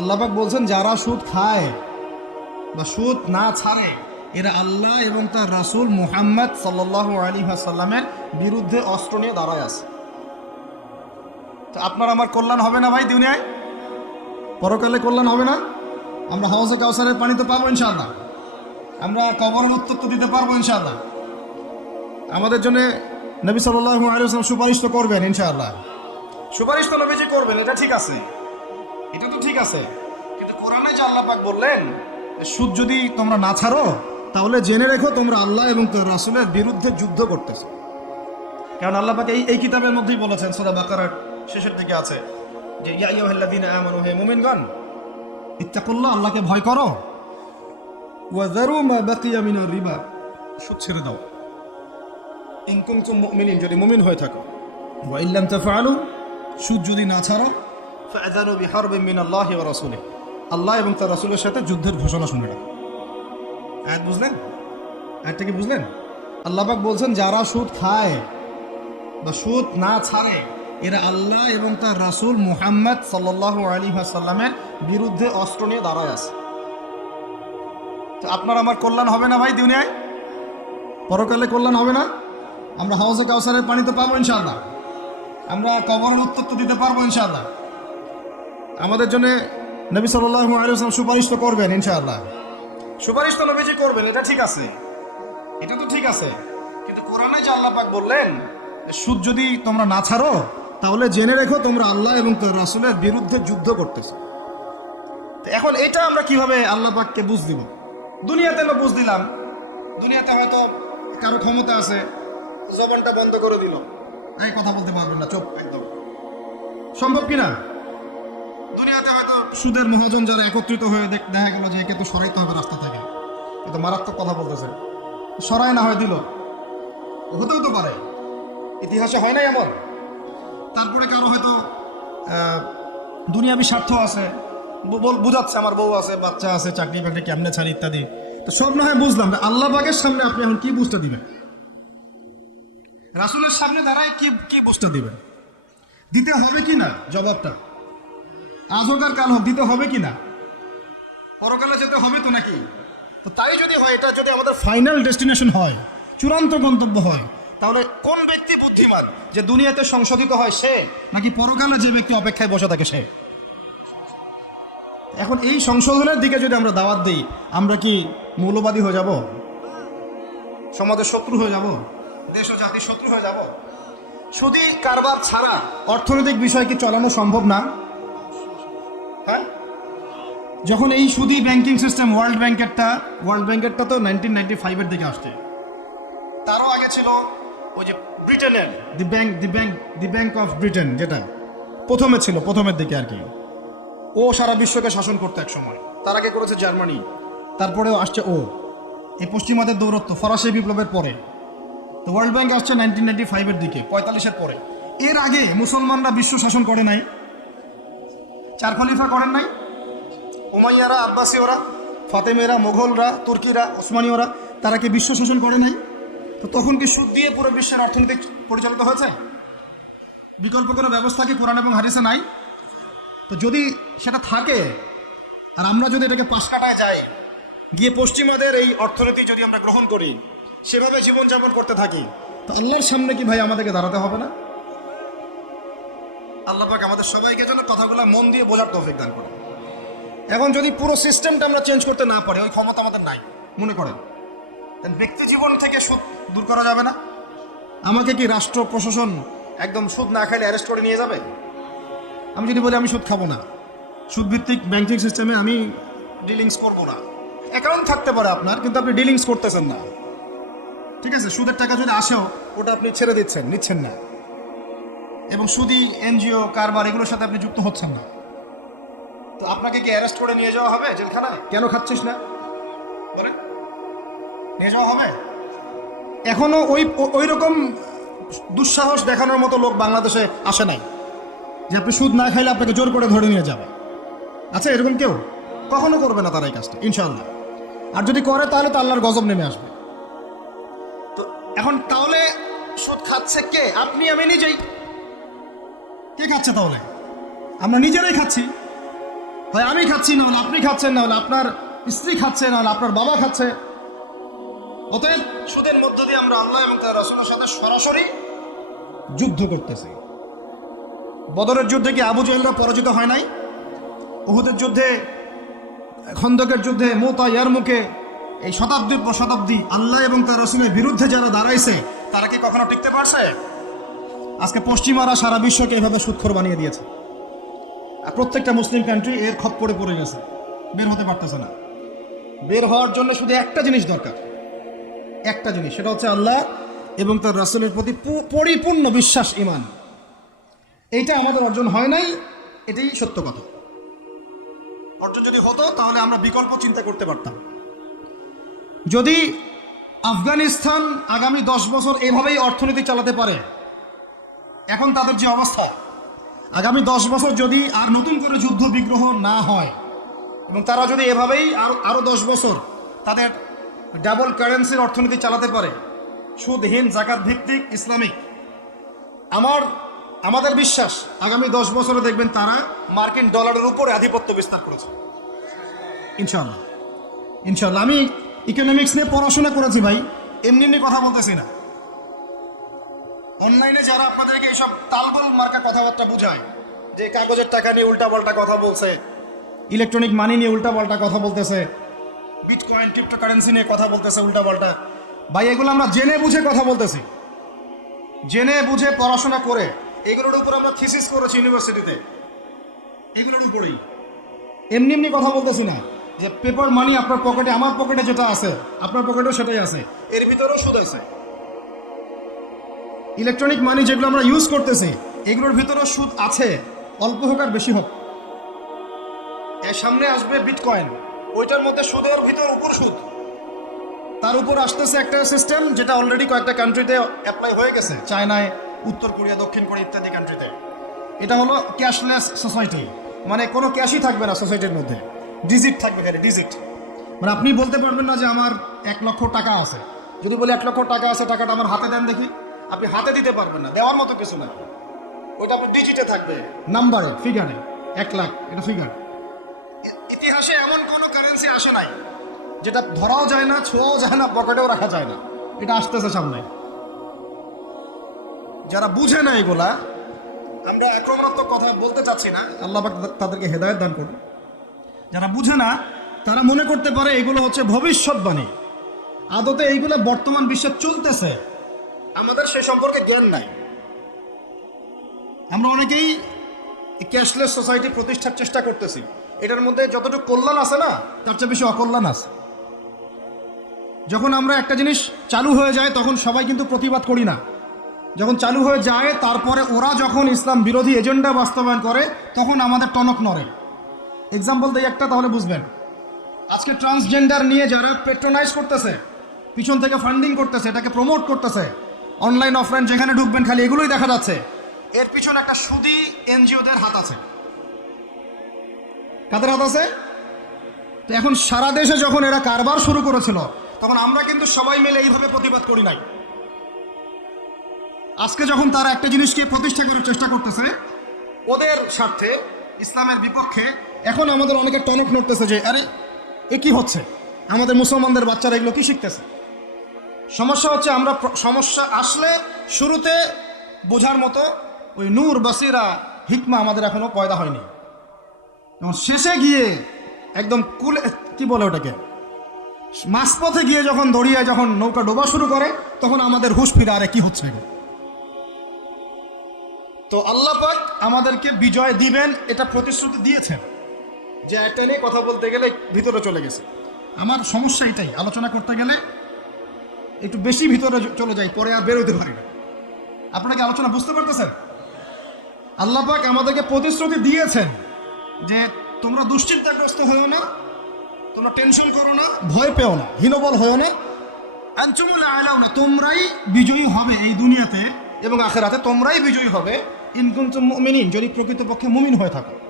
আল্লাহবাক বলছেন যারা সুদ খায় বা সুদ না ছাড়ে এরা আল্লাহ এবং তার রাসুল মুহাম্মদ সাল্লাহ আলী সাল্লামের বিরুদ্ধে অস্ত্র নিয়ে দাঁড়ায় আছে তো আপনার আমার কল্যাণ হবে না ভাই দুনিয়ায় পরকালে কল্যাণ হবে না আমরা হাউসে কাউসারের পানি তো পাবো ইনশাল্লাহ আমরা কবরের উত্তর তো দিতে পারবো ইনশাল্লাহ আমাদের জন্য নবী সাল্লাহ আলী সুপারিশ তো করবেন ইনশাআল্লাহ সুপারিশ তো নবীজি করবেন এটা ঠিক আছে এটা তো ঠিক আছে কিন্তু কোরআনে যে আল্লাহ পাক বললেন সুদ যদি তোমরা না ছাড়ো তাহলে জেনে রেখো তোমরা আল্লাহ এবং রাসুলের বিরুদ্ধে যুদ্ধ করতেছো কারণ আল্লাহ পাক এই এই কিতাবের মধ্যেই বলেছেন সোদা বাকারার শেষের দিকে আছে যে ইয়াইয়াল্লাদিন আমানু হে মুমিনগণ ইত্তাকুল্লাহ আল্লাহকে ভয় করো যারু মা বাকিয়া মিনার রিবা সুদ ছেড়ে দাও ইনকুম কুম মুমিনিন যদি মুমিন হয়ে থাকো ওয়া ইল্লাম তাফআলু সুদ যদি না ছাড়ো ফাজানু বিহরবে মিন আল্লাহ ও রসুলে আল্লাহ এবং তার রসুলের সাথে যুদ্ধের ঘোষণা শুনে রাখো আয়াত বুঝলেন আয়াতটা কি বুঝলেন আল্লাহবাক বলছেন যারা সুদ খায় বা সুদ না ছাড়ে এরা আল্লাহ এবং তার রাসুল মুহাম্মদ সাল্লাহ আলী সাল্লামের বিরুদ্ধে অস্ত্র নিয়ে দাঁড়ায় আছে তো আপনার আমার কল্যাণ হবে না ভাই দুনিয়ায় পরকালে কল্যাণ হবে না আমরা হাউসে কাউসারের পানিতে পাবো ইনশাল্লাহ আমরা কবরের উত্তর দিতে পারবো ইনশাল্লাহ আমাদের জন্য নবী সাল্লাহ আলিয়াল্লাম সুপারিশ তো করবেন ইনশাআল্লাহ সুপারিশ তো নবীজি করবেন এটা ঠিক আছে এটা তো ঠিক আছে কিন্তু কোরআনে যে আল্লাহ পাক বললেন সুদ যদি তোমরা না ছাড়ো তাহলে জেনে রেখো তোমরা আল্লাহ এবং তোর রাসুলের বিরুদ্ধে যুদ্ধ করতেছ তো এখন এটা আমরা কিভাবে আল্লাহ পাককে বুঝ দিব দুনিয়াতে আমরা বুঝ দিলাম দুনিয়াতে হয়তো কারো ক্ষমতা আছে জবানটা বন্ধ করে দিল এই কথা বলতে পারবেন না চোখ একদম সম্ভব কিনা দুনিয়াতে হয়তো সুদের মহাজন যারা একত্রিত হয়ে দেখা গেল যে একে তো সরাইতে হবে রাস্তা থেকে কিন্তু মারাত্মক কথা বলতেছে সরাই না হয় দিল হতেও তো পারে ইতিহাসে হয় নাই এমন তারপরে কারো হয়তো দুনিয়াবি স্বার্থ আছে বুঝাচ্ছে আমার বউ আছে বাচ্চা আছে চাকরি বাকরি কেমনে ছাড়ি ইত্যাদি তো সব না হয় বুঝলাম আল্লাহ বাগের সামনে আপনি এখন কি বুঝতে দিবেন রাসুলের সামনে দাঁড়ায় কি কি বুঝতে দিবেন দিতে হবে কি না জবাবটা আজ হোক আর কাল হোক দিতে হবে কি না পরকালে যেতে হবে তো নাকি তো তাই যদি হয় এটা যদি আমাদের ফাইনাল ডেস্টিনেশন হয় চূড়ান্ত গন্তব্য হয় তাহলে কোন ব্যক্তি বুদ্ধিমান যে দুনিয়াতে সংশোধিত হয় সে নাকি পরকালে যে ব্যক্তি অপেক্ষায় বসে থাকে সে এখন এই সংশোধনের দিকে যদি আমরা দাওয়াত দিই আমরা কি মৌলবাদী হয়ে যাব সমাজের শত্রু হয়ে যাব দেশ ও জাতির শত্রু হয়ে যাব শুধু কারবার ছাড়া অর্থনৈতিক বিষয় চলানো সম্ভব না যখন এই সুদী ব্যাংকিং সিস্টেম ওয়ার্ল্ড ব্যাংকেরটা ওয়ার্ল্ড ব্যাংকেরটা তো নাইনটিন নাইনটি ফাইভের দিকে আসছে তারও আগে ছিল ওই যে ব্রিটেনের the bank the bank the bank of Britain যেটা প্রথমে ছিল প্রথমের দিকে আর কি ও সারা বিশ্বকে শাসন করতে এক সময় তার আগে করেছে জার্মানি তারপরেও আসছে ও এই পশ্চিমাদের দৌরত্ব ফরাসি বিপ্লবের পরে তো ওয়ার্ল্ড ব্যাংক আসছে নাইনটিন নাইনটি ফাইভের দিকে পঁয়তাল্লিশের পরে এর আগে মুসলমানরা বিশ্ব শাসন করে নাই চার খলিফা করেন নাই উমাইয়ারা আব্বাসীয়রা ফাতেমেরা মোঘলরা তুর্কিরা ওসমানীয়রা তারা কি বিশ্ব শোষণ করে নাই তো তখন কি সুদ দিয়ে পুরো বিশ্বের অর্থনীতি পরিচালিত হয়েছে বিকল্প কোনো ব্যবস্থা কি কোরআন এবং হারিসে নাই তো যদি সেটা থাকে আর আমরা যদি এটাকে পাশ কাটায় যাই গিয়ে পশ্চিমাদের এই অর্থনীতি যদি আমরা গ্রহণ করি সেভাবে জীবনযাপন করতে থাকি তো আল্লাহর সামনে কি ভাই আমাদেরকে দাঁড়াতে হবে না আল্লাহ পাক আমাদের সবাইকে যেন কথাগুলো মন দিয়ে বোঝার তৌফিক দান করে এখন যদি পুরো সিস্টেমটা আমরা চেঞ্জ করতে না পারি ওই ক্ষমতা আমাদের নাই মনে করেন ব্যক্তি জীবন থেকে সুদ দূর করা যাবে না আমাকে কি রাষ্ট্র প্রশাসন একদম সুদ না খাইলে অ্যারেস্ট করে নিয়ে যাবে আমি যদি বলি আমি সুদ খাবো না সুদভিত্তিক ব্যাংকিং সিস্টেমে আমি ডিলিংস করবো না অ্যাকাউন্ট থাকতে পারে আপনার কিন্তু আপনি ডিলিংস করতেছেন না ঠিক আছে সুদের টাকা যদি আসেও ওটা আপনি ছেড়ে দিচ্ছেন নিচ্ছেন না এবং সুদী এনজিও কারবার এগুলোর সাথে আপনি যুক্ত হচ্ছেন না তো আপনাকে কি অ্যারেস্ট করে নিয়ে যাওয়া হবে জেলখানায় কেন খাচ্ছিস না বলেন নিয়ে যাওয়া হবে এখনও ওই ওই রকম দুঃসাহস দেখানোর মতো লোক বাংলাদেশে আসে নাই যে আপনি সুদ না খাইলে আপনাকে জোর করে ধরে নিয়ে যাবে আচ্ছা এরকম কেউ কখনো করবে না তারা এই কাজটা ইনশাল্লাহ আর যদি করে তাহলে তো আল্লাহর গজব নেমে আসবে তো এখন তাহলে সুদ খাচ্ছে কে আপনি আমি নিজেই কে খাচ্ছে তাহলে আমরা নিজেরাই খাচ্ছি তাই আমি খাচ্ছি না হলে আপনি খাচ্ছেন না হলে আপনার স্ত্রী খাচ্ছে না হলে আপনার বাবা খাচ্ছে অতএব সুদের মধ্য দিয়ে আমরা আল্লাহ এবং তার রসুলের সাথে সরাসরি যুদ্ধ করতেছি বদরের যুদ্ধে কি আবু জহেলরা পরাজিত হয় নাই উহুদের যুদ্ধে খন্দকের যুদ্ধে মোতা ইয়ার মুখে এই শতাব্দীর পর শতাব্দী আল্লাহ এবং তার রসুলের বিরুদ্ধে যারা দাঁড়াইছে তারা কি কখনো টিকতে পারছে আজকে পশ্চিমারা সারা বিশ্বকে এভাবে সুৎখর বানিয়ে দিয়েছে প্রত্যেকটা মুসলিম কান্ট্রি এর খপ্পরে পড়ে গেছে বের হতে পারতেছে না বের হওয়ার জন্য শুধু একটা জিনিস দরকার একটা জিনিস সেটা হচ্ছে আল্লাহ এবং তার রাসুলের প্রতি পরিপূর্ণ বিশ্বাস ইমান এইটা আমাদের অর্জন হয় নাই এটাই সত্য কথা অর্জন যদি হতো তাহলে আমরা বিকল্প চিন্তা করতে পারতাম যদি আফগানিস্তান আগামী দশ বছর এভাবেই অর্থনীতি চালাতে পারে এখন তাদের যে অবস্থা আগামী দশ বছর যদি আর নতুন করে যুদ্ধ বিগ্রহ না হয় এবং তারা যদি এভাবেই আর আরও দশ বছর তাদের ডাবল কারেন্সির অর্থনীতি চালাতে পারে সুদহীন জাকাত ভিত্তিক ইসলামিক আমার আমাদের বিশ্বাস আগামী দশ বছরে দেখবেন তারা মার্কিন ডলারের উপরে আধিপত্য বিস্তার করেছে ইনশাল্লাহ ইনশাল্লাহ আমি ইকোনমিক্স নিয়ে পড়াশোনা করেছি ভাই এমনি এমনি কথা বলতেছি না অনলাইনে যারা আপনাদেরকে এইসব তালবল মার্কা কথাবার্তা বুঝায় যে কাগজের টাকা নিয়ে উল্টাপাল্টা কথা বলছে ইলেকট্রনিক মানি নিয়ে উল্টাপাল্টা কথা বলতেছে বিটকয়েন কারেন্সি নিয়ে কথা বলতেছে উল্টাপাল্টা ভাই এগুলো আমরা জেনে বুঝে কথা বলতেছি জেনে বুঝে পড়াশোনা করে এগুলোর উপর আমরা থিসিস করেছি ইউনিভার্সিটিতে এগুলোর উপরেই এমনি এমনি কথা বলতেছি না যে পেপার মানি আপনার পকেটে আমার পকেটে যেটা আছে আপনার পকেটেও সেটাই আছে এর ভিতরেও সুদ আছে ইলেকট্রনিক মানি যেগুলো আমরা ইউজ করতেছি এগুলোর ভিতরে সুদ আছে অল্প হোক আর বেশি হোক এর সামনে আসবে বিটকয়েন ওইটার মধ্যে সুদের ভিতর উপর সুদ তার উপর আসতেছে একটা সিস্টেম যেটা অলরেডি কয়েকটা কান্ট্রিতে অ্যাপ্লাই হয়ে গেছে চায়নায় উত্তর কোরিয়া দক্ষিণ কোরিয়া ইত্যাদি কান্ট্রিতে এটা হলো ক্যাশলেস সোসাইটি মানে কোনো ক্যাশই থাকবে না সোসাইটির মধ্যে ডিজিট থাকবে খালি ডিজিট মানে আপনি বলতে পারবেন না যে আমার এক লক্ষ টাকা আছে যদি বলি এক লক্ষ টাকা আছে টাকাটা আমার হাতে দেন দেখি আপনি হাতে দিতে পারবেন না দেওয়ার মতো কিছু না ওটা আপনি ডিজিটে থাকবে নাম্বারে ফিগারে এক লাখ এটা ফিগার ইতিহাসে এমন কোনো কারেন্সি আসে নাই যেটা ধরাও যায় না ছোঁয়াও যায় না পকেটেও রাখা যায় না এটা আসতেছে সামনে যারা বুঝে না এগুলা আমরা আক্রমণাত্মক কথা বলতে চাচ্ছি না আল্লাহ তাদেরকে হেদায়ত দান করুন যারা বুঝে না তারা মনে করতে পারে এগুলো হচ্ছে ভবিষ্যৎবাণী আদতে এইগুলো বর্তমান বিশ্বে চলতেছে আমাদের সে সম্পর্কে জ্ঞান নাই আমরা অনেকেই ক্যাশলেস সোসাইটি প্রতিষ্ঠার চেষ্টা করতেছি এটার মধ্যে যতটুকু কল্যাণ আছে না তার চেয়ে বেশি অকল্যাণ আছে যখন আমরা একটা জিনিস চালু হয়ে যায় তখন সবাই কিন্তু প্রতিবাদ করি না যখন চালু হয়ে যায় তারপরে ওরা যখন ইসলাম বিরোধী এজেন্ডা বাস্তবায়ন করে তখন আমাদের টনক নড়ে এক্সাম্পল দিই একটা তাহলে বুঝবেন আজকে ট্রান্সজেন্ডার নিয়ে যারা পেট্রোনাইজ করতেছে পিছন থেকে ফান্ডিং করতেছে এটাকে প্রমোট করতেছে অনলাইন অফলাইন যেখানে ঢুকবেন খালি এগুলোই দেখা যাচ্ছে এর পিছনে একটা সুদি এনজিওদের হাত আছে কাদের হাত আছে তো এখন সারা দেশে যখন এরা কারবার শুরু করেছিল তখন আমরা কিন্তু সবাই মিলে এইভাবে প্রতিবাদ করি নাই আজকে যখন তারা একটা জিনিসকে প্রতিষ্ঠা করার চেষ্টা করতেছে ওদের স্বার্থে ইসলামের বিপক্ষে এখন আমাদের অনেকে টনক নড়তেছে যে আরে এ কি হচ্ছে আমাদের মুসলমানদের বাচ্চারা এগুলো কি শিখতেছে সমস্যা হচ্ছে আমরা সমস্যা আসলে শুরুতে বোঝার মতো ওই নূর বাসিরা হিকমা আমাদের এখনও পয়দা হয়নি এবং শেষে গিয়ে একদম কুলে কি বলে ওটাকে মাঝপথে গিয়ে যখন দড়িয়ে যখন নৌকা ডোবা শুরু করে তখন আমাদের হুশ ফিরে আরে কি হচ্ছে তো আল্লাহ পাক আমাদেরকে বিজয় দিবেন এটা প্রতিশ্রুতি দিয়েছেন যে একটা নিয়ে কথা বলতে গেলে ভিতরে চলে গেছে আমার সমস্যা এটাই আলোচনা করতে গেলে একটু বেশি ভিতরে চলে যায় পরে আর বেরোতে পারি না আপনাকে আলোচনা বুঝতে পারতেছেন আল্লাপাক আমাদেরকে প্রতিশ্রুতি দিয়েছেন যে তোমরা দুশ্চিন্তাগ্রস্ত হও না তোমরা টেনশন করো না ভয় পেও না হীনবল হও না আঞ্চমুল আলাও না তোমরাই বিজয়ী হবে এই দুনিয়াতে এবং আখেরাতে তোমরাই বিজয়ী হবে ইনকুম মুমিনিন যদি প্রকৃতপক্ষে মুমিন হয়ে থাকো